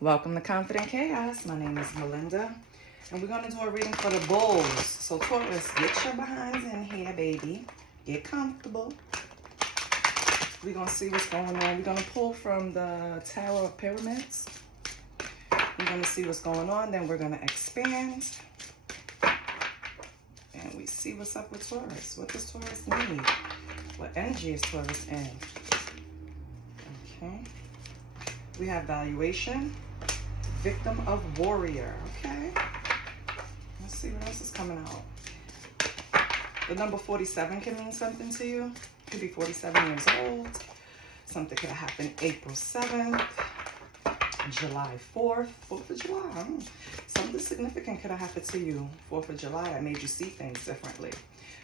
Welcome to Confident Chaos. My name is Melinda, and we're going to do a reading for the bulls. So Taurus, get your behinds in here, baby. Get comfortable. We're going to see what's going on. We're going to pull from the Tower of Pyramids. We're going to see what's going on. Then we're going to expand. And we see what's up with Taurus. What does Taurus need? What energy is Taurus in? Okay. We have valuation. Victim of warrior. Okay. Let's see what else is coming out. The number 47 can mean something to you. Could be 47 years old. Something could have happened April 7th, July 4th, 4th of July. Something significant could have happened to you 4th of July that made you see things differently.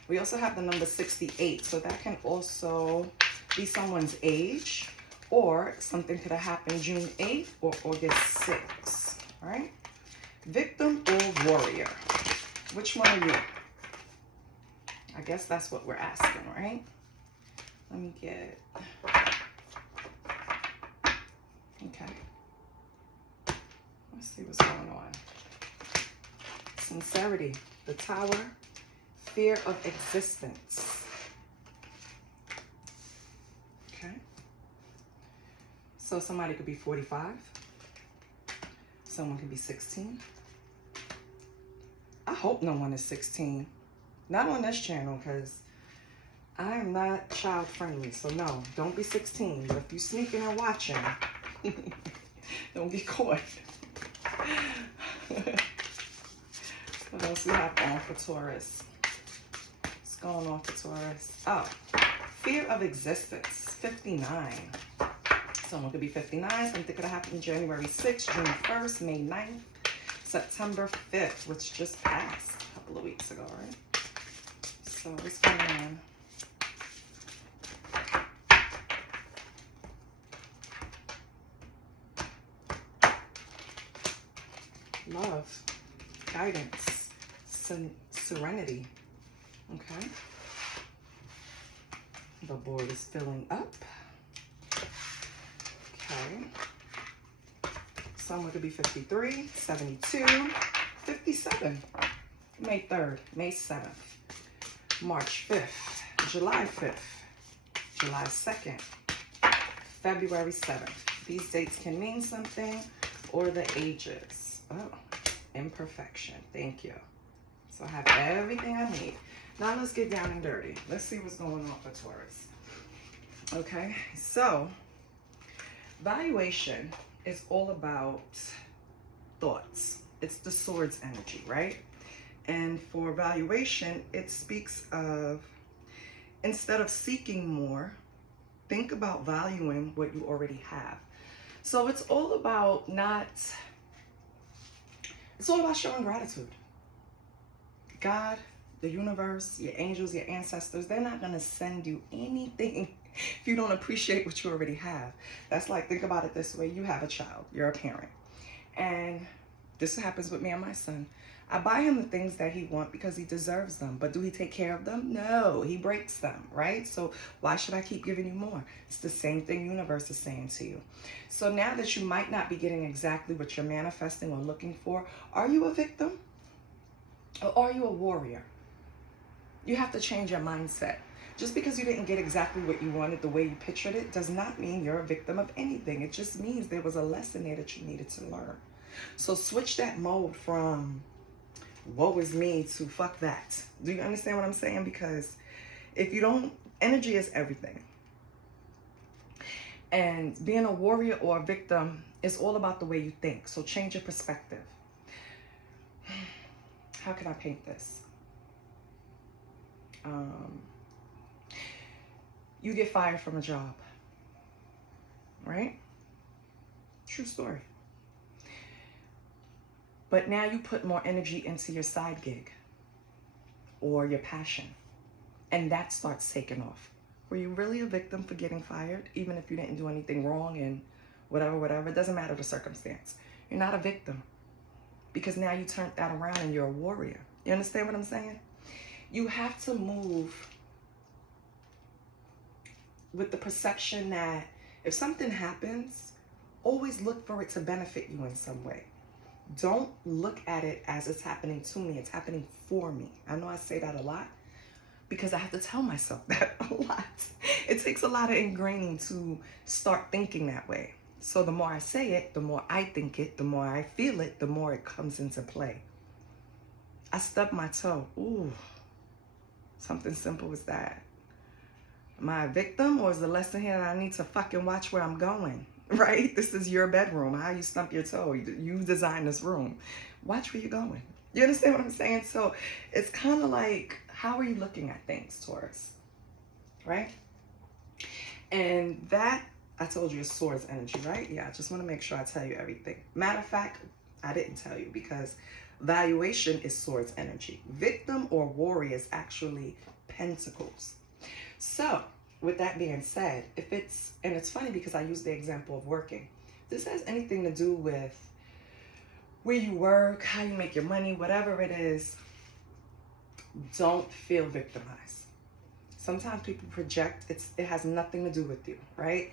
We also have the number 68. So that can also be someone's age, or something could have happened June 8th or August 6th. All right? Victim or warrior? Which one are you? I guess that's what we're asking, right? Let me get... Okay. Let's see what's going on. Sincerity. The Tower. Fear of existence. Okay. So somebody could be 45. Someone could be 16. I hope no one is 16. Not on this channel, because I am not child friendly. So no, don't be 16. But if you're sneaking and watching, don't get caught. What else we have on for Taurus? What's going on for Taurus? Oh, fear of existence, 59. Someone could be 59. Something could have happened January 6th, June 1st, May 9th, September 5th, which just passed a couple of weeks ago, right? So what's going on? Love, guidance, serenity. Okay. The board is filling up. Okay. Someone could be 53, 72, 57. May 3rd, May 7th, March 5th, July 5th, July 2nd, February 7th. These dates can mean something, or the ages. Oh, imperfection. Thank you. So I have everything I need. Now let's get down and dirty. Let's see what's going on for Taurus. Okay, so valuation is all about thoughts. It's the swords energy, right? And for valuation, it speaks of, instead of seeking more, think about valuing what you already have. So it's all about it's all about showing gratitude. God, the universe, your angels, your ancestors, they're not going to send you anything if you don't appreciate what you already have. That's like, think about it this way. You have a child. You're a parent. And this happens with me and my son. I buy him the things that he wants because he deserves them. But do he take care of them? No, he breaks them, right? So why should I keep giving you more? It's the same thing the universe is saying to you. So now that you might not be getting exactly what you're manifesting or looking for, are you a victim? Or are you a warrior? You have to change your mindset. Just because you didn't get exactly what you wanted the way you pictured it does not mean you're a victim of anything. It just means there was a lesson there that you needed to learn. So switch that mode from woe is me to fuck that. Do you understand what I'm saying? Because if you don't, energy is everything. And being a warrior or a victim is all about the way you think. So change your perspective. How can I paint this? You get fired from a job, right? True story. But now you put more energy into your side gig or your passion, and that starts taking off. Were you really a victim for getting fired, even if you didn't do anything wrong and whatever? It doesn't matter the circumstance. You're not a victim, because now you turned that around and you're a warrior. You understand what I'm saying? You have to move with the perception that if something happens, always look for it to benefit you in some way. Don't look at it as it's happening to me. It's happening for me. I know I say that a lot because I have to tell myself that a lot. It takes a lot of ingraining to start thinking that way. So the more I say it, the more I think it, the more I feel it, the more it comes into play. I stubbed my toe. Ooh, something simple as that. Am I a victim, or is the lesson here that I need to fucking watch where I'm going? Right? This is your bedroom. How you stump your toe. You designed this room. Watch where you're going. You understand what I'm saying? So it's kind of like, how are you looking at things, Taurus? Right? And that, I told you, is Swords energy, right? Yeah, I just want to make sure I tell you everything. Matter of fact, I didn't tell you because valuation is Swords energy. Victim or warrior is actually Pentacles. So with that being said, if it's, and it's funny because I use the example of working. This has anything to do with where you work, how you make your money, whatever it is, don't feel victimized. Sometimes people project, it has nothing to do with you, right?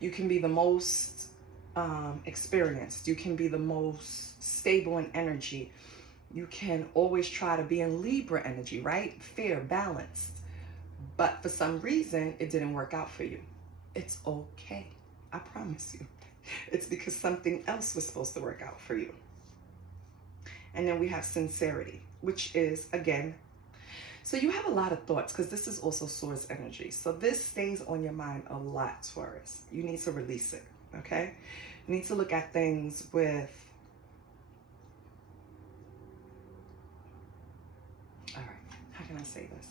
You can be the most experienced. You can be the most stable in energy. You can always try to be in Libra energy, right? Fair, balanced. But for some reason, it didn't work out for you. It's okay. I promise you. It's because something else was supposed to work out for you. And then we have sincerity, which is, again, so you have a lot of thoughts because this is also Swords energy. So this stays on your mind a lot, Taurus. You need to release it, okay? You need to look at things with, all right, how can I say this?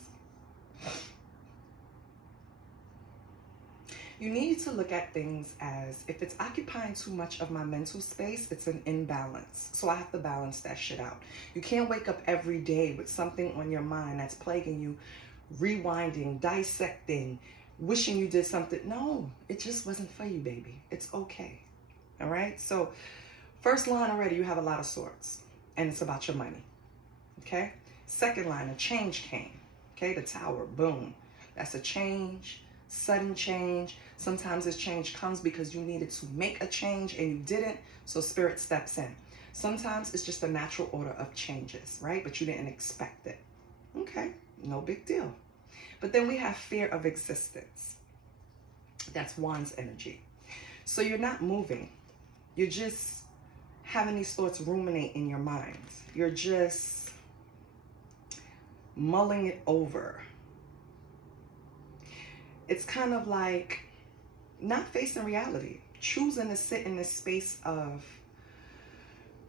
You need to look at things as, if it's occupying too much of my mental space, it's an imbalance. So I have to balance that shit out. You can't wake up every day with something on your mind that's plaguing you, rewinding, dissecting, wishing you did something. No, it just wasn't for you, baby. It's okay. All right? So first line already, you have a lot of swords, and it's about your money. Okay? Second line, a change came. Okay? The Tower, boom. That's a change. Sudden change. Sometimes this change comes because you needed to make a change and you didn't, so Spirit steps in. Sometimes it's just a natural order of changes, right? But you didn't expect it. Okay, no big deal. But then we have fear of existence. That's Wands energy. So you're not moving. You're just having these thoughts ruminate in your mind. You're just mulling it over. It's kind of like not facing reality, choosing to sit in this space of,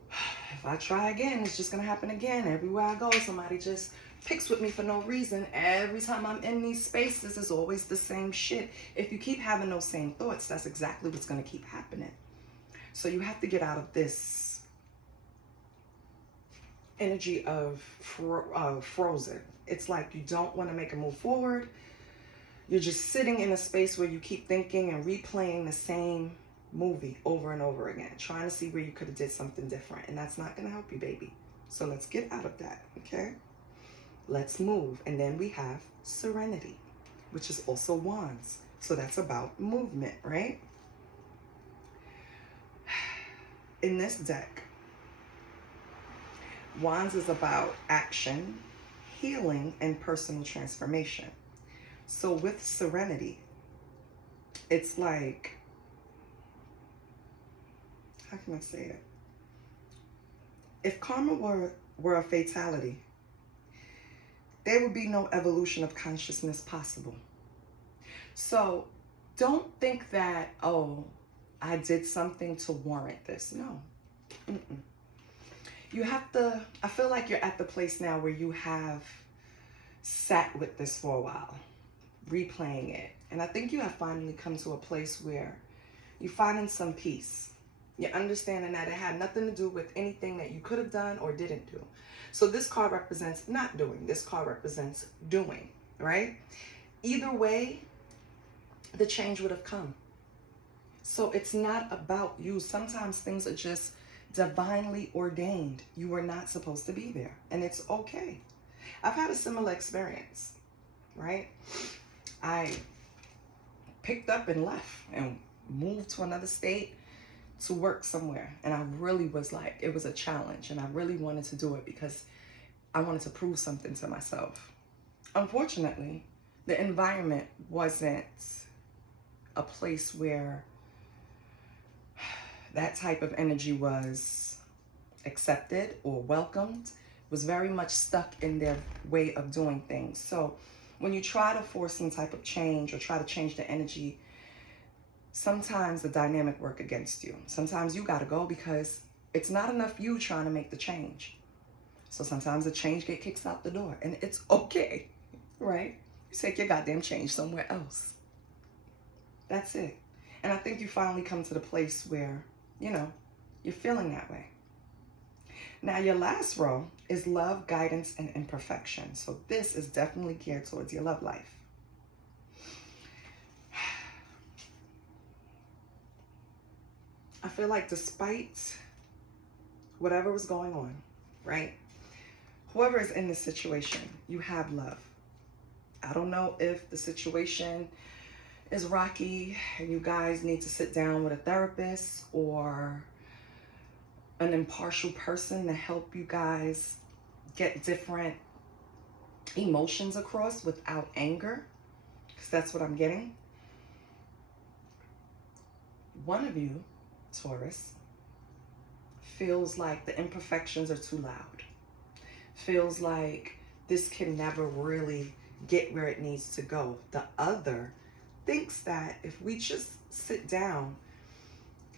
if I try again, it's just going to happen again. Everywhere I go, somebody just picks with me for no reason. Every time I'm in these spaces, it's always the same shit. If you keep having those same thoughts, that's exactly what's going to keep happening. So you have to get out of this energy of frozen. It's like you don't want to make a move forward. You're just sitting in a space where you keep thinking and replaying the same movie over and over again, trying to see where you could have did something different. And that's not going to help you, baby. So let's get out of that, okay? Let's move. And then we have Serenity, which is also Wands. So that's about movement, right? In this deck, Wands is about action, healing, and personal transformation. So with Serenity, it's like, how can I say it? If karma were a fatality, there would be no evolution of consciousness possible. So don't think that, oh, I did something to warrant this. No. You have to, I feel like you're at the place now where you have sat with this for a while, replaying it. And I think you have finally come to a place where you're finding some peace. You're understanding that it had nothing to do with anything that you could have done or didn't do. So this card represents not doing. This card represents doing, right? Either way, the change would have come. So it's not about you. Sometimes things are just divinely ordained. You were not supposed to be there, and it's okay. I've had a similar experience, right? I picked up and left and moved to another state, to work somewhere. And I really was like, it was a challenge. And I really wanted to do it because I wanted to prove something to myself. Unfortunately, the environment wasn't a place where that type of energy was accepted or welcomed. It was very much stuck in their way of doing things. So when you try to force some type of change or try to change the energy, sometimes the dynamic work against you. Sometimes you got to go because it's not enough you trying to make the change. So sometimes the change get kicked out the door, and it's okay, right? You take your goddamn change somewhere else. That's it. And I think you finally come to the place where, you know, you're feeling that way. Now, your last row is love, guidance, and imperfection. So this is definitely geared towards your love life. I feel like despite whatever was going on, right? Whoever is in this situation, you have love. I don't know if the situation is rocky and you guys need to sit down with a therapist or an impartial person to help you guys get different emotions across without anger, because that's what I'm getting. One of you, Taurus, feels like the imperfections are too loud. Feels like this can never really get where it needs to go. The other thinks that if we just sit down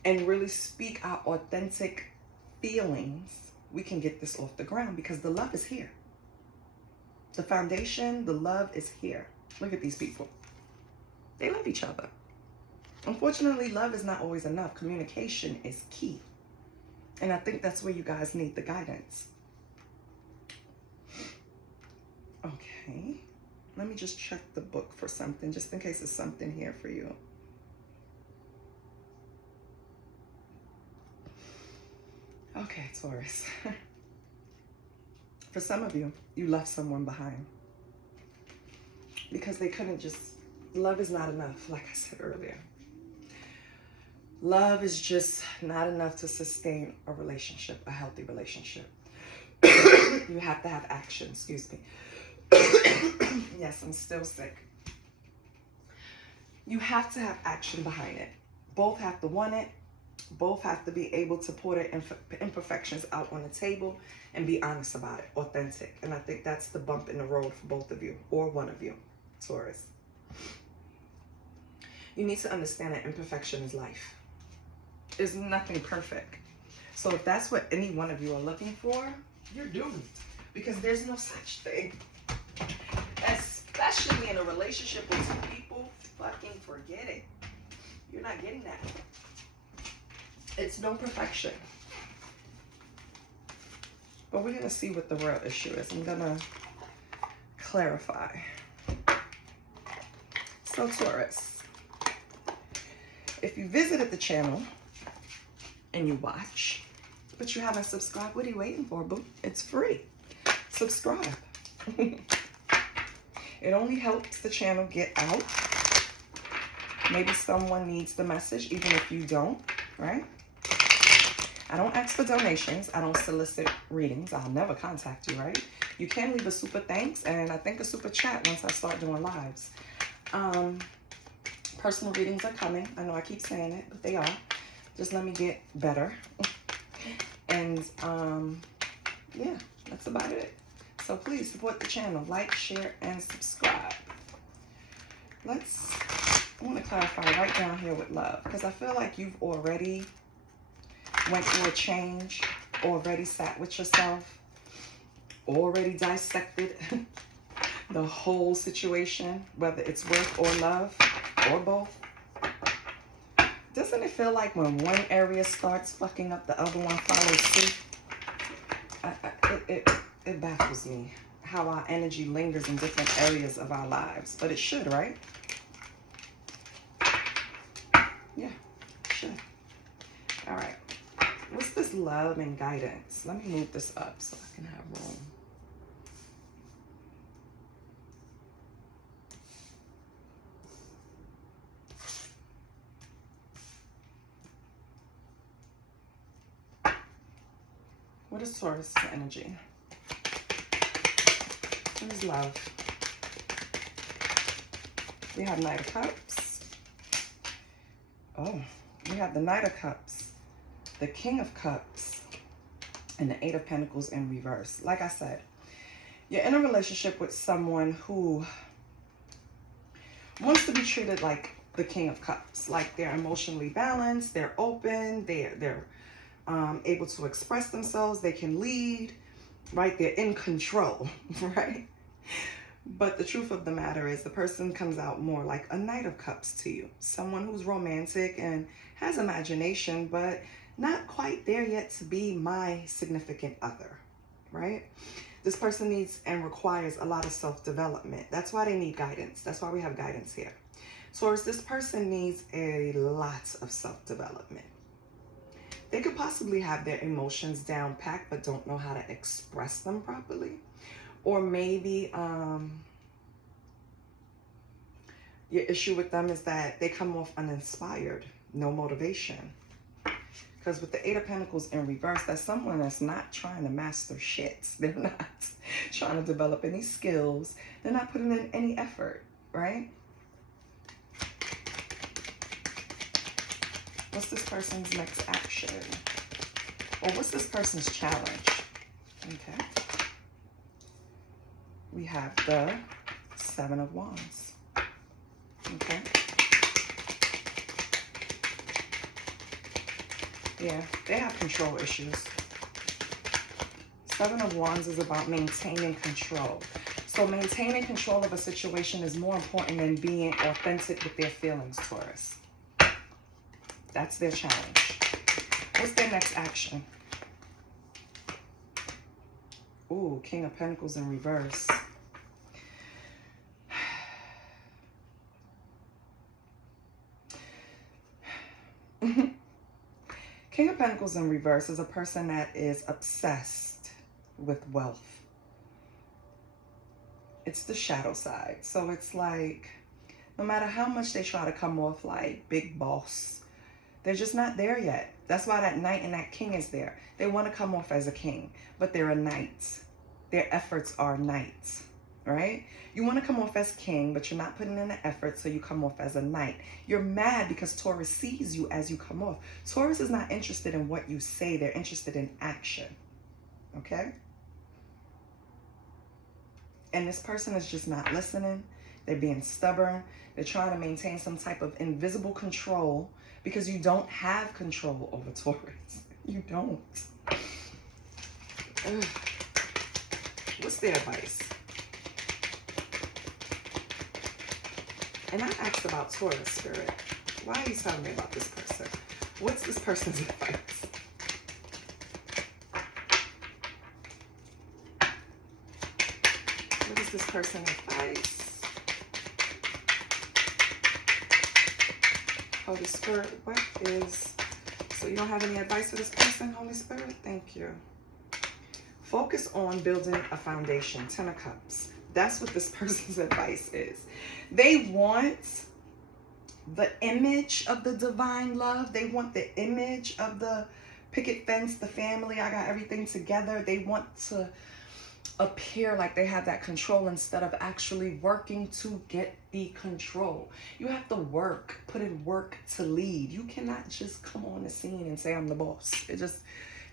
and really speak our authentic feelings, we can get this off the ground because the love is here. The foundation, the love is here. Look at these people. They love each other. Unfortunately, love is not always enough. Communication is key. And I think that's where you guys need the guidance. Okay. Let me just check the book for something, just in case there's something here for you. Okay, Taurus. For some of you, you left someone behind because they couldn't just, love is not enough, like I said earlier. Love is just not enough to sustain a relationship, a healthy relationship. You have to have action, excuse me. Yes, I'm still sick. You have to have action behind it. Both have to want it. Both have to be able to pour their imperfections out on the table and be honest about it, authentic. And I think that's the bump in the road for both of you, or one of you, Taurus. You need to understand that imperfection is life. There's nothing perfect. So if that's what any one of you are looking for, you're doomed. Because there's no such thing. Especially in a relationship with two people, fucking forget it. You're not getting that. It's no perfection. But we're going to see what the real issue is. I'm going to clarify. So Taurus, if you visited the channel and you watch, but you haven't subscribed, what are you waiting for, boo? It's free. Subscribe. It only helps the channel get out. Maybe someone needs the message, even if you don't, right? I don't ask for donations. I don't solicit readings. I'll never contact you, right? You can leave a super thanks, and I think a super chat once I start doing lives. Personal readings are coming. I know I keep saying it, but they are. Just let me get better. And yeah, that's about it. So please support the channel. Like, share, and subscribe. I want to clarify right down here with love, because I feel like you've already went through a change, already sat with yourself, already dissected the whole situation, whether it's work or love or both. Doesn't it feel like when one area starts fucking up, the other one follows suit? It baffles me how our energy lingers in different areas of our lives, but it should, right? Yeah, it should. All right. What's this love and guidance? Let me move this up so I can have room. What is Taurus energy? What is love? We have Knight of Cups. Oh, we have the Knight of Cups, the King of Cups, and the Eight of Pentacles in reverse. Like I said, you're in a relationship with someone who wants to be treated like the King of Cups, like they're emotionally balanced, they're open, they're able to express themselves, they can lead, right? They're in control, right? But the truth of the matter is the person comes out more like a Knight of Cups to you. Someone who's romantic and has imagination, but not quite there yet to be my significant other, right? This person needs and requires a lot of self-development. That's why they need guidance. That's why we have guidance here. Taurus, this person needs a lot of self-development. They could possibly have their emotions down packed, but don't know how to express them properly. Or maybe your issue with them is that they come off uninspired, no motivation. Because with the Eight of Pentacles in reverse, that's someone that's not trying to master shit. They're not trying to develop any skills. They're not putting in any effort, right? What's this person's next action? Or what's this person's challenge? Okay. We have the Seven of Wands. Okay. Yeah, they have control issues. Seven of Wands is about maintaining control. So maintaining control of a situation is more important than being authentic with their feelings, Taurus. That's their challenge. What's their next action? Ooh, King of Pentacles in reverse. King of Pentacles in reverse is a person that is obsessed with wealth. It's the shadow side. So it's like, no matter how much they try to come off like big boss, they're just not there yet. That's why that Knight and that King is there. They want to come off as a king, but they're a knight. Their efforts are knights, right? You want to come off as king, but you're not putting in the effort, so you come off as a knight. You're mad because Taurus sees you as you come off. Taurus is not interested in what you say. They're interested in action, okay? And this person is just not listening. They're being stubborn. They're trying to maintain some type of invisible control because you don't have control over Taurus. You don't. Ugh. What's their advice? And I asked about Taurus, Spirit. Why are you telling me about this person? What's this person's advice? What is this person's advice? Holy Spirit, what is... So you don't have any advice for this person, Holy Spirit? Thank you. Focus on building a foundation. Ten of Cups. That's what this person's advice is. They want the image of the divine love. They want the image of the picket fence, the family. I got everything together. They want to appear like they have that control instead of actually working to get the control. You have to work, put in work to lead. You cannot just come on the scene and say, I'm the boss. It just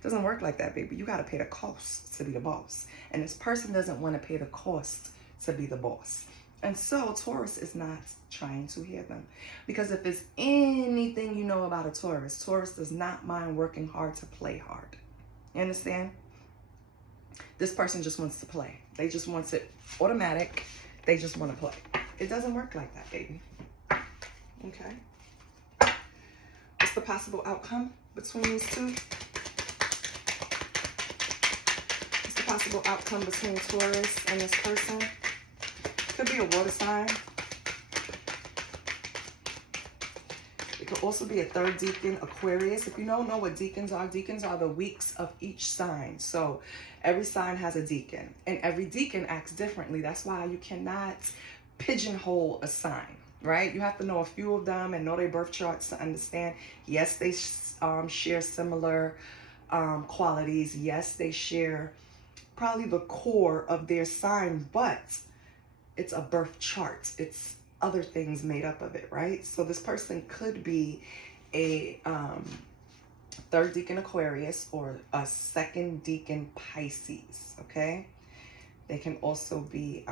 doesn't work like that, baby. You got to pay the cost to be the boss. And this person doesn't want to pay the cost to be the boss. And so Taurus is not trying to hear them. Because if it's anything you know about a Taurus, Taurus does not mind working hard to play hard. You understand? This person just wants to play. They just want it automatic. They just want to play. It doesn't work like that, baby. Okay. What's the possible outcome between these two? What's the possible outcome between Taurus and this person? Could be a water sign. It could also be a third deacon, Aquarius. If you don't know what deacons are the weeks of each sign. So every sign has a deacon, and every deacon acts differently. That's why you cannot pigeonhole a sign, right? You have to know a few of them and know their birth charts to understand. Yes, they share similar qualities. Yes, they share probably the core of their sign, but it's a birth chart. It's other things made up of it, right? So this person could be a third deacon Aquarius or a second deacon Pisces, okay? They can also be,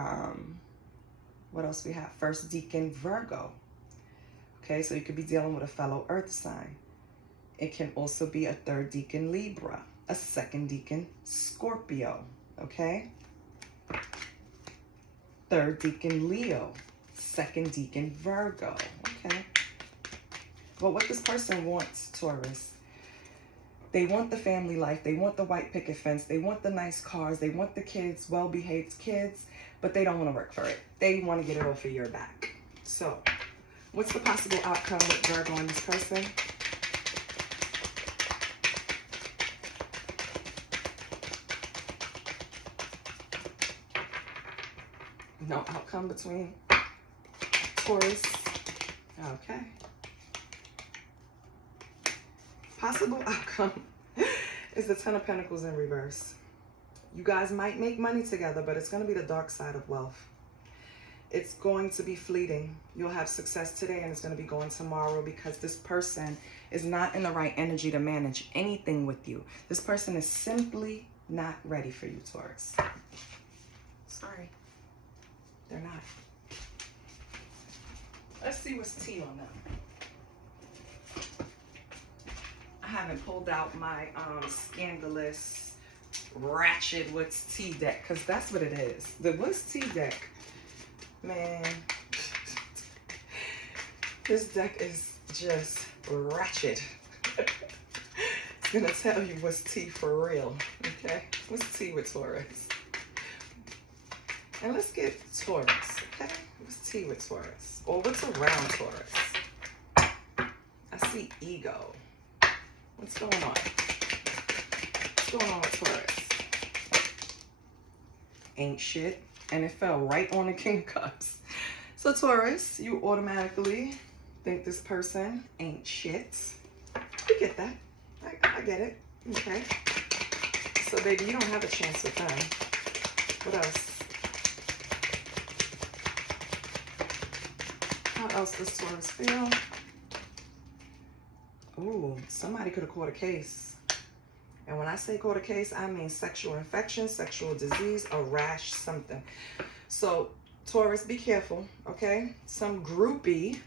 what else we have? First deacon Virgo, okay? So you could be dealing with a fellow earth sign. It can also be a third deacon Libra, a second deacon Scorpio, okay? Third deacon Leo, second deacon Virgo, okay? But what this person wants, Taurus, they want the family life, they want the white picket fence, they want the nice cars, they want the kids, well-behaved kids, but they don't want to work for it. They want to get it off of your back. So, what's the possible outcome with Virgo and this person? No outcome between Taurus. Okay. Possible outcome is the Ten of Pentacles in reverse. You guys might make money together, but it's going to be the dark side of wealth. It's going to be fleeting. You'll have success today and it's going to be gone tomorrow because this person is not in the right energy to manage anything with you. This person is simply not ready for you, Taurus. Sorry. They're not. Let's see what's tea on them. I haven't pulled out my scandalous ratchet what's tea deck because that's what it is. The what's tea deck, man. This deck is just ratchet. It's gonna tell you what's tea for real. Okay, what's tea with Taurus? And let's get Taurus. Okay, what's tea with Taurus? Or what's around Taurus? I see ego. What's going on? What's going on with Taurus? Ain't shit. And it fell right on the King of Cups. So Taurus, you automatically think this person ain't shit. You get that. I get it. Okay. So baby, you don't have a chance with them. What else? How else does Taurus feel? Ooh, somebody could have caught a case. And when I say caught a case, I mean sexual infection, sexual disease, a rash, something. So, Taurus, be careful, okay? Some groupie,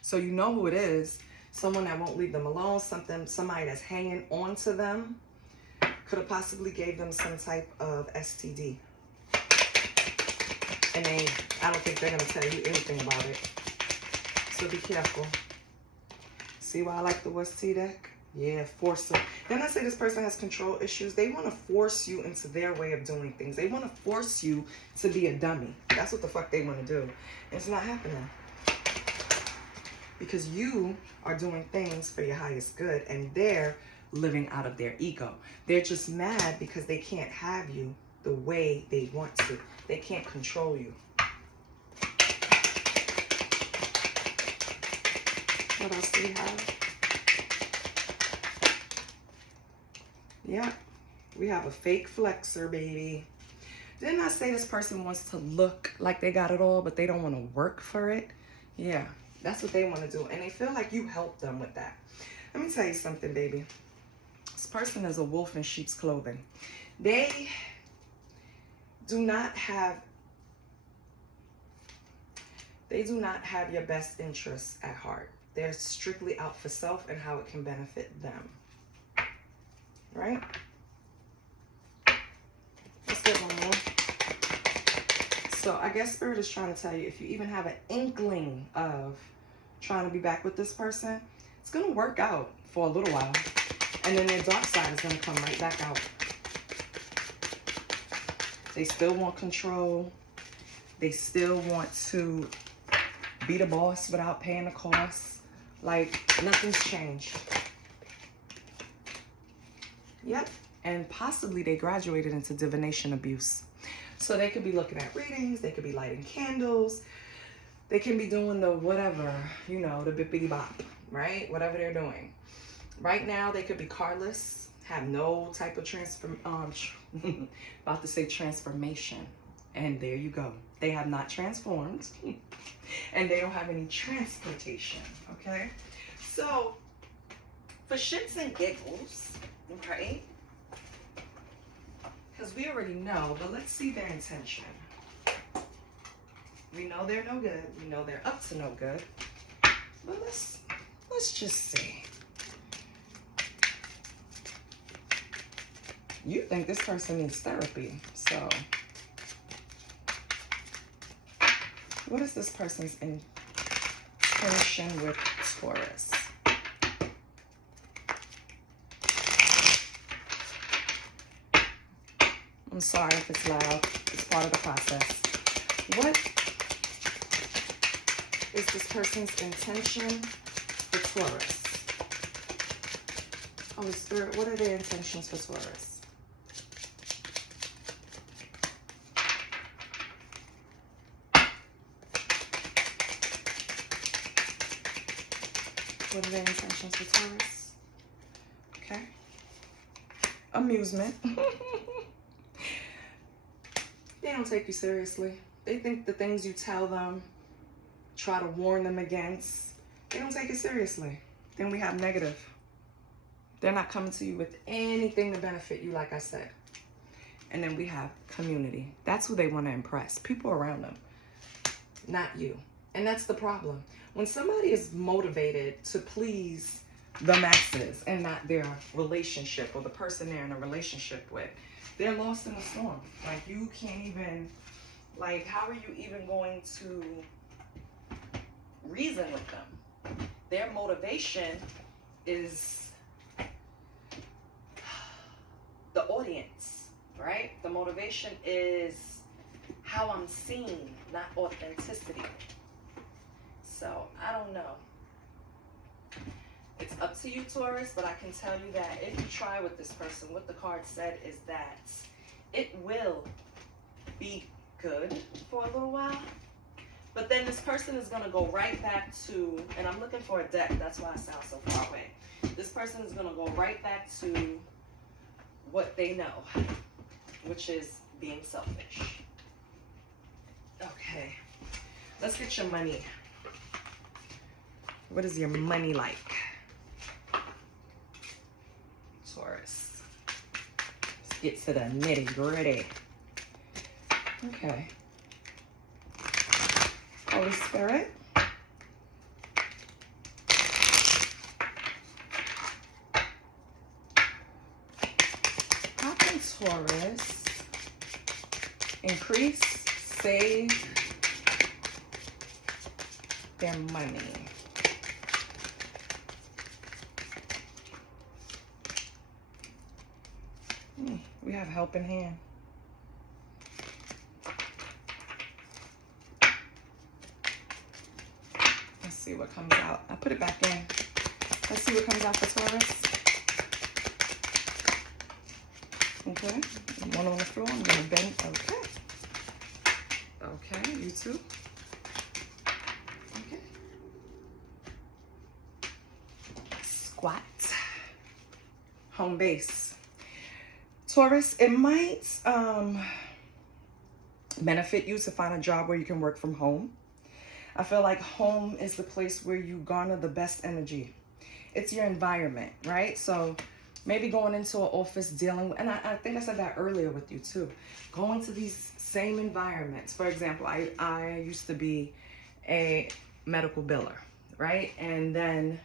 so you know who it is. Someone that won't leave them alone, somebody that's hanging on to them, could have possibly gave them some type of STD. And I don't think they're going to tell you anything about it. So be careful. See why I like the West T deck? Yeah, force it. Then I say this person has control issues. They want to force you into their way of doing things. They want to force you to be a dummy. That's what the fuck they want to do. And it's not happening. Because you are doing things for your highest good and they're living out of their ego. They're just mad because they can't have you the way they want to. They can't control you. What else do we have? Yeah, we have a fake flexer, baby. Didn't I say this person wants to look like they got it all, but they don't want to work for it? Yeah, that's what they want to do. And they feel like you help them with that. Let me tell you something, baby. This person is a wolf in sheep's clothing. They do not have your best interests at heart. They're strictly out for self and how it can benefit them. Right? Let's get one more. So I guess Spirit is trying to tell you, if you even have an inkling of trying to be back with this person, it's going to work out for a little while. And then their dark side is going to come right back out. They still want control. They still want to be the boss without paying the cost. Like, nothing's changed. Yep. And possibly they graduated into divination abuse. So they could be looking at readings. They could be lighting candles. They can be doing the whatever, you know, the bippity bop, right? Whatever they're doing. Right now, they could be carless, have no type of about to say transformation. And there you go. They have not transformed. And they don't have any transportation, okay? So, for shits and giggles, right? Because we already know, but let's see their intention. We know they're no good. We know they're up to no good. But let's just see. You think this person needs therapy. So, what is this person's intention with Taurus? I'm sorry if it's loud. It's part of the process. What is this person's intention for Taurus? Holy Spirit, what are their intentions for Taurus? What are their intentions for Taurus? Okay. Amusement. They don't take you seriously. They think the things you tell them, try to warn them against, they don't take it seriously. Then we have negative. They're not coming to you with anything to benefit you, like I said. And then we have community. That's who they want to impress. People around them, not you. And that's the problem. When somebody is motivated to please the masses and not their relationship or the person they're in a relationship with, they're lost in the storm. Like, you can't even, like, how are you even going to reason with them? Their motivation is the audience, right? The motivation is how I'm seen, not authenticity. So, I don't know. It's up to you, Taurus, but I can tell you that if you try with this person, what the card said is that it will be good for a little while, but then this person is going to go right back to, and I'm looking for a deck, that's why I sound so far away. This person is going to go right back to what they know, which is being selfish. Okay, let's get your money. What is your money like, Taurus? Let's get to the nitty gritty. Okay. Holy Spirit. How can Taurus increase, save their money? We have helping hand. Let's see what comes out. I put it back in. Let's see what comes out for Taurus. Okay. One on the floor. I'm going to bend. Okay. Okay. You too. Okay. Squat. Home base. Taurus, it might benefit you to find a job where you can work from home. I feel like home is the place where you garner the best energy. It's your environment, right? So maybe going into an office dealing with, and I think I said that earlier with you too, going to these same environments. For example, I used to be a medical biller, right? And then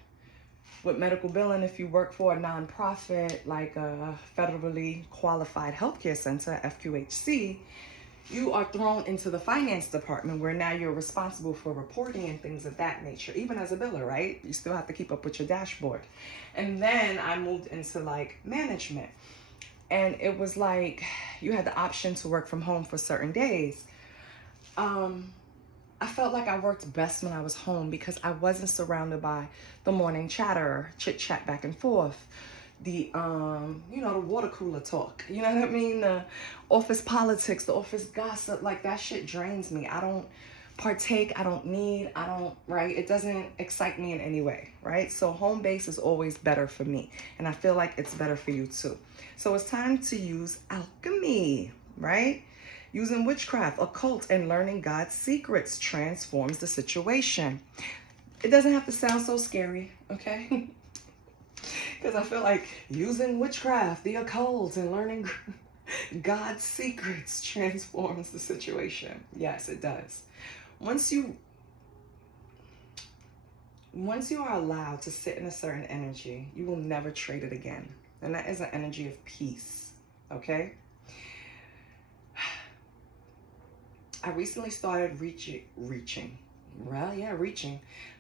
with medical billing, if you work for a nonprofit like a federally qualified healthcare center, FQHC, you are thrown into the finance department where now you're responsible for reporting and things of that nature. Even as a biller, right? You still have to keep up with your dashboard. And then I moved into like management. And it was like you had the option to work from home for certain days. I felt like I worked best when I was home because I wasn't surrounded by the morning chatter, chit chat back and forth, the the water cooler talk, you know what I mean? The office politics, the office gossip, like that shit drains me. I don't partake, I don't need, right? It doesn't excite me in any way, right? So home base is always better for me. And I feel like it's better for you too. So it's time to use alchemy, right? Using witchcraft, occult, and learning God's secrets transforms the situation. It doesn't have to sound so scary, okay? Because I feel like using witchcraft, the occult, and learning God's secrets transforms the situation. Yes, it does. Once you are allowed to sit in a certain energy, you will never trade it again. And that is an energy of peace, okay? I recently started reaching.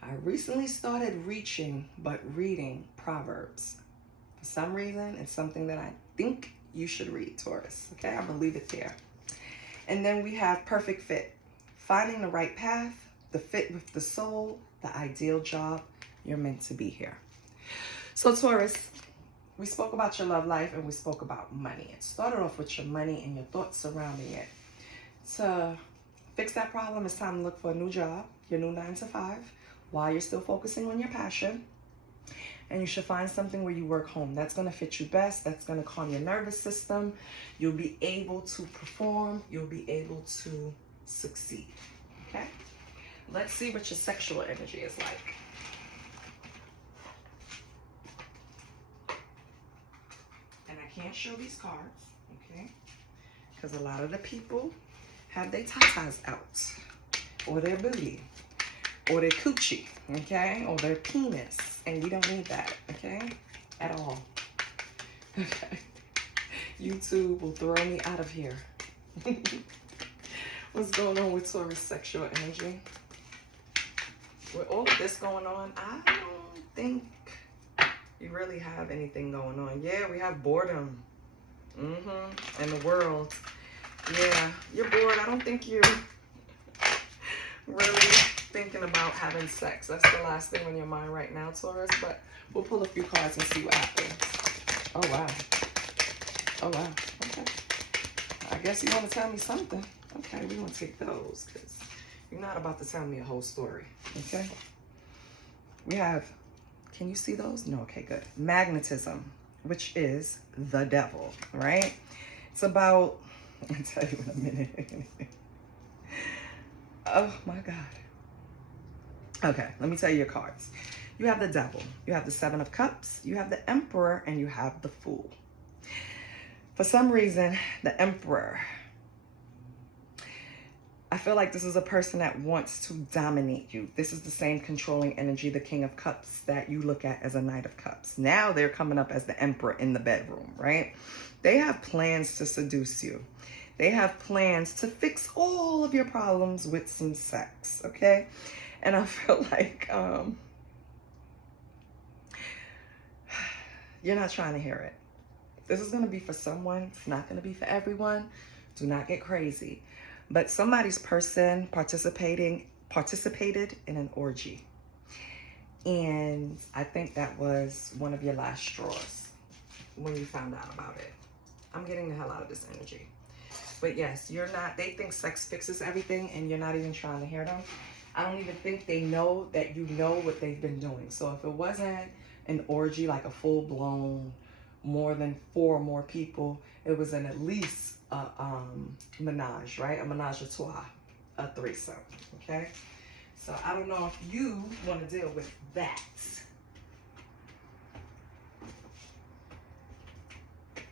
I recently started reaching, but reading Proverbs. For some reason, it's something that I think you should read, Taurus. Okay, I'm gonna leave it there. And then we have perfect fit. Finding the right path, the fit with the soul, the ideal job. You're meant to be here. So Taurus, we spoke about your love life and we spoke about money. It started off with your money and your thoughts surrounding it. To fix that problem, it's time to look for a new job, your new 9 to 5, while you're still focusing on your passion. And you should find something where you work home. That's going to fit you best. That's going to calm your nervous system. You'll be able to perform. You'll be able to succeed. Okay? Let's see what your sexual energy is like. And I can't show these cards, okay? Because a lot of the people have their tatas out, or their booty, or their coochie, okay? Or their penis. And we don't need that, okay? At all. Okay. YouTube will throw me out of here. What's going on with Taurus sexual energy? With all of this going on, I don't think you really have anything going on. Yeah, we have boredom. In the world. Yeah, you're bored. I don't think you're really thinking about having sex. That's the last thing on your mind right now, Taurus. But we'll pull a few cards and see what happens. Oh, wow. Oh, wow. Okay. I guess you want to tell me something. Okay, we're going to take those because you're not about to tell me a whole story. Okay? We have, can you see those? No, okay, good. Magnetism, which is the devil, right? It's about, I'll tell you in a minute. Oh, my God. Okay, let me tell you your cards. You have the devil, you have the 7 of cups, you have the emperor, and you have the fool. For some reason, the emperor, I feel like this is a person that wants to dominate you. This is the same controlling energy, the king of cups, that you look at as a knight of cups. Now they're coming up as the emperor in the bedroom, right? They have plans to seduce you. They have plans to fix all of your problems with some sex, okay? And I feel like you're not trying to hear it. This is going to be for someone. It's not going to be for everyone. Do not get crazy. But somebody's person participated in an orgy. And I think that was one of your last straws when you found out about it. I'm getting the hell out of this energy. But yes, you're not, they think sex fixes everything and you're not even trying to hear them. I don't even think they know that you know what they've been doing. So if it wasn't an orgy, like a full-blown, more than 4 or more people, it was at least a menage, right? A menage a trois, a threesome, okay? So I don't know if you want to deal with that.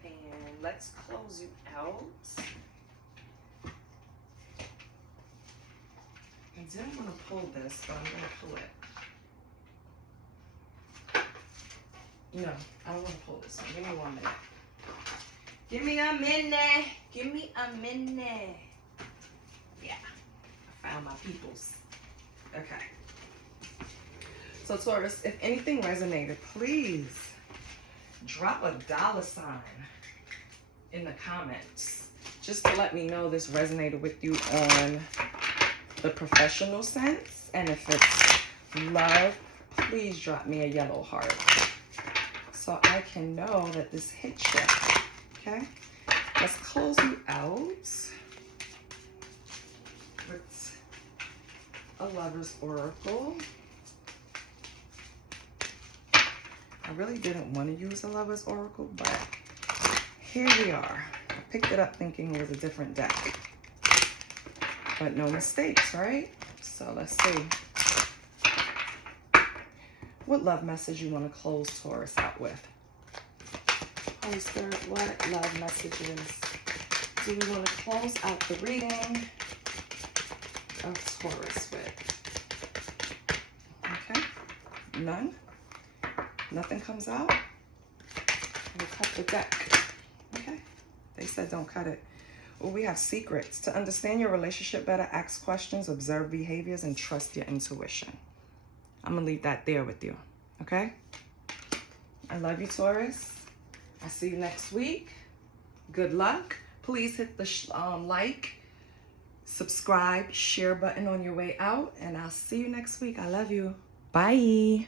And let's close you out. I didn't want to pull this, but I'm going to pull it. No, I don't want to pull this one. Give me 1 minute. Give me a minute. Give me a minute. Yeah, I found my peoples. Okay. So Taurus, if anything resonated, please drop a $sign in the comments just to let me know this resonated with you on the professional sense. And if it's love, please drop me a yellow heart so I can know that this hit you. Okay, let's close you out with a Lover's Oracle. I really didn't want to use a Lover's Oracle, but here we are. I picked it up thinking it was a different deck. But no mistakes, right? So let's see. What love message you want to close Taurus out with? Holy Spirit, what love messages do we want to close out the reading of Taurus with? Okay, none. Nothing comes out. We'll cut the deck. Okay, they said don't cut it. Well, we have secrets. To understand your relationship better, ask questions, observe behaviors, and trust your intuition. I'm going to leave that there with you. Okay? I love you, Taurus. I'll see you next week. Good luck. Please hit the like, subscribe, share button on your way out. And I'll see you next week. I love you. Bye.